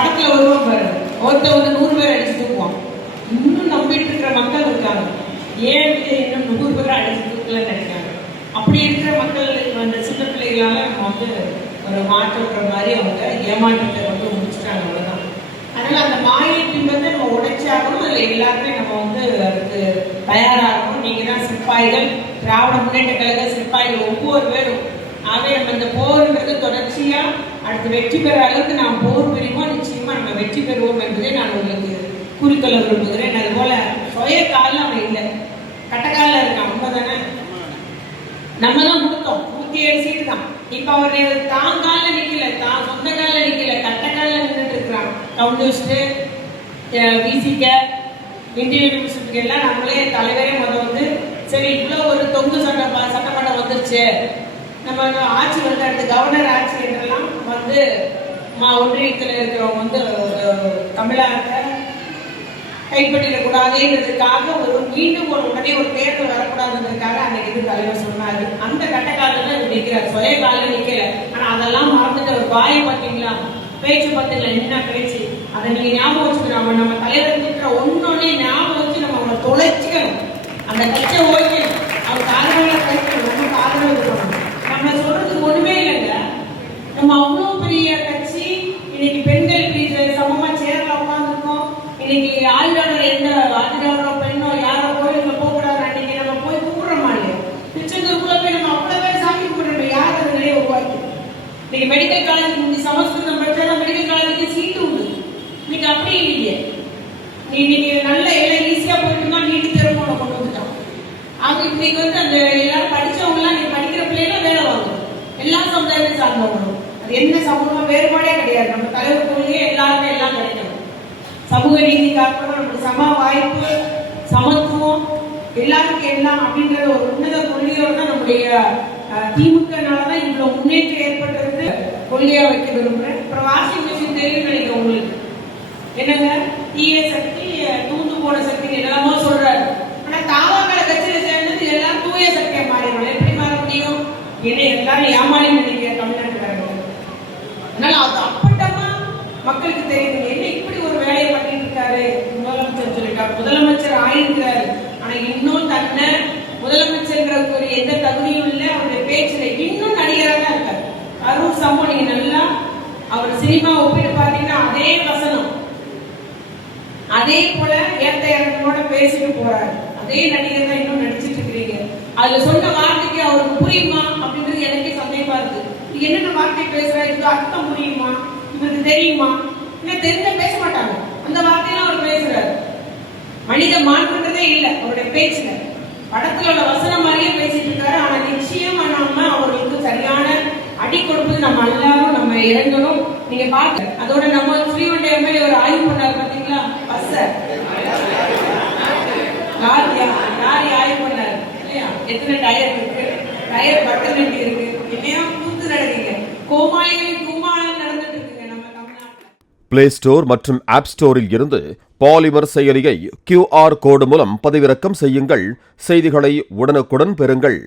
படத்துல வருவான் பாரு, ஒருத்த வந்து 100 பேர் அடிச்சு தூக்குவான். இன்னும் நம்பிட்டு இருக்கிற மக்கள் இருக்காங்க. ஏன் இன்னும் 100 பேர் அடிச்சு தூக்கலன்னு நினைக்கிறாங்க. அப்படி இருக்கிற மக்கள் அந்த சின்ன பிள்ளைகளால நம்ம வந்து ஒரு மாற்றுற மாதிரி அவங்க ஏமாற்றத்தை வந்து முடிச்சுட்டாங்க. அவ்வளவுதான். அதனால அந்த மாயை பிம்பத்தை நம்ம உடைச்சாகணும். அதுல எல்லாருமே நம்ம வந்து அதுக்கு தயாராகணும். நீங்க தான் சிப்பாய்கள், திராவிட முன்னேற்ற கழக சிப்பாய்கள் ஒவ்வொரு பேரும். ஆகவே நம்ம இந்த போர்ன்றது தொடர்ச்சியா அடுத்து வெற்றி பெற அளவுக்கு நாம் போர் புரிவோம். நிச்சயமா நம்ம வெற்றி பெறுவோம் என்பதை நான் உங்களுக்கு குறிக்கொள்ள விரும்புகிறேன். அது போல சுய காலில் அவன் இல்லை, கட்டக்காலில் இருக்கான். உண்மைதானே? நம்ம தான் கொடுத்தோம் 107 சீட்டு தான். இப்ப அவர் தான் காலில் நிக்கல, தான் சொந்த காலில் நிக்கல, கட்டக்காலில் நின்றுட்டு இருக்கிறான். கம்யூனிஸ்ட், விசிக, இந்தியன் யூனிவர்சிட்டிக்கு எல்லாம் நம்மளே தலைவரே வந்து சரி இவ்வளவு ஒரு தொங்கு சட்டமன்றம் வந்துருச்சு, நம்ம ஆட்சி வந்து அடுத்து கவர்னர் ஆட்சி என்றெல்லாம் வந்து ஒன்றியத்தில் இருக்கிறவங்க வந்து தமிழகத்தை கைப்பற்றிடக்கூடாதுன்றதுக்காக ஒரு மீண்டும் உடனே ஒரு தேர்தல் வரக்கூடாதுன்றதுக்காக அன்னைக்கு இது தலைவர் சொன்னாரு. அந்த கட்டக்காலில் தான் இது நிற்கிறார், சுய காலில் நிற்கல. ஆனா அதெல்லாம் மறந்துட்டு ஒரு வாயை பார்த்தீங்களா, பேச்சு பார்த்தீங்களா, என்ன பேச்சு, அதை நீங்க ஞாபகம் வச்சுக்கிறோம். நம்ம தலைவர் திட்டுற ஒன்னொன்னே ஞாபகம் வச்சு நம்ம அவங்களை தொலைச்சிக்கணும். அந்த கட்சியை ஓகே அவருக்கு ஆதரவாக கிடைக்கணும், நமக்கு ஆதரவு இருக்கணும். நம்ம சொல்றதுக்கு ஒண்ணுமே இல்லைங்க. நம்ம அவ்வளவு பெரிய கட்சி, இன்னைக்கு பெண்கள் சமமா சேர்ல உட்காந்துருக்கோம். இன்னைக்கு ஆளுநர் எந்த ஆளுநரோ பெண்ணோ யாரோ கோயிலுக்கு போக கூடாது அன்னைக்கு நம்ம போய் கூப்பிடுறோமா இல்லையா? திருச்செந்தூருக்குள்ள போய் நம்ம அவ்வளவு பேர் சாமி கூப்பிடுறோம். யார் அது நிறைய உருவாக்கி இன்னைக்கு மெடிக்கல் காலேஜ் முந்தி சமஸ்கிருதம் படிச்சா மெடிக்கல் காலேஜுக்கு சீட்டு உண்டு. இன்னைக்கு அப்படி இல்லையே. நீ இன்னைக்கு நல்ல எல்லாம் ஈஸியா போயிட்டுமா நீட்டு தேர்வு கொண்டு வந்துட்டோம். அவங்க இன்னைக்கு வந்து அந்த எல்லாரும் படிச்சவங்க எல்லாம் நீங்க படிக்கிற பிள்ளைகளும் வேலை வாங்கணும். எல்லா சமுதாயத்தையும் சார்ந்தவங்களும் அது என்ன சமூகம் வேறுபாடே கிடையாது. நம்ம தலைவருக்குள்ளேயே எல்லாருமே எல்லாம் கிடைக்கணும். சமூக நீதி காக்கணும், நம்மளுக்கு சம வாய்ப்பு, சமத்துவம், எல்லாருக்கும் எல்லாம் அப்படிங்கிற ஒரு உன்னத கொள்கையோட தான் நம்முடைய திமுகனாலதான் இவ்வளவு முன்னேற்றம் ஏற்படுறது கொள்கையா வைக்க விரும்புறேன். அப்புறம் வாஷிங் மிஷின் தெரியும் நினைக்கிறேன் உங்களுக்கு. என்னங்க தீய சக்தி தூண்டு போன சக்தி என்னெல்லாமோ சொல்றாரு. ஆனா தாவாக்களை கட்சியில சேர்ந்தது எல்லாம் தூய சக்தியா மாறிடும். எப்படி மாற முடியும்? ஏன்னா எல்லாரும் ஏமாறி நினைக்கிற தமிழ்நாட்டுக்காரங்க. அதனால அது அப்பட்டமா மக்களுக்கு தெரியுது. என்ன இப்படி ஒரு வேலையை பண்ணிட்டு இருக்காரு முதலமைச்சர் சொல்லிட்டாரு. முதலமைச்சர் ஆயிருக்கிறாரு, ஆனா இன்னும் தன்னை முதலமைச்சர் எந்த தகுதியும் இல்லை. அவருடைய பேச்சுல இன்னும் நடிகராக தான் இருக்காரு. அருண் சம்பவம் நீங்க நல்லா அவர் சினிமா ஒப்பிட்டு பாத்தீங்கன்னா அதே வசனம், அதே போல ஏத்த இறக்கனோட பேசிட்டு போறாரு. அதே நடிகர் தான் இன்னும் நடிச்சிட்டு இருக்கிறீங்க. அதுல சொன்ன வார்த்தைக்கு அவருக்கு புரியுமா அப்படின்றது எனக்கே சந்தேகமா இருக்கு. இது என்னென்ன வார்த்தை பேசுறாரு, இதுக்கு அர்த்தம் புரியுமா, இவருக்கு தெரியுமா? இன்னும் தெரிஞ்ச பேச மாட்டாங்க. அந்த வார்த்தையெல்லாம் அவர் பேசுறாரு. மனித மாண்புன்றதே இல்லை அவருடைய பேச்சுல. படத்துல உள்ள வசனம் மாதிரியே பேசிட்டு இருக்காரு. ஆனா நிச்சயமா நம்ம அவர்களுக்கு சரியான அடி கொடுப்பது நம்ம எல்லாரும் நம்ம இறங்கணும். நீங்க பாத்து அதோட நம்ம ஸ்ரீவண்டை எம்எல்ஏ ஒரு ஆய்வு பண்ணாரு பாத்தீங்களா? பஸ் லாரி ஆய்வு பண்ணாரு இல்லையா? எத்தனை டயர் இருக்கு, டயர் பட்டன் எப்படி இருக்கு, என்னையா கூத்து நடக்குங்க, கோமாளிகளின் கும்மாளம் நடந்துட்டு இருக்குங்க நம்ம தமிழ்நாட்டில். பிளே ஸ்டோர் மற்றும் ஆப் ஸ்டோரில் இருந்து பாலிமர் செயலியை QR கோடு மூலம் பதிவிறக்கம் செய்யுங்கள். செய்திகளை உடனுக்குடன் பெறுங்கள்.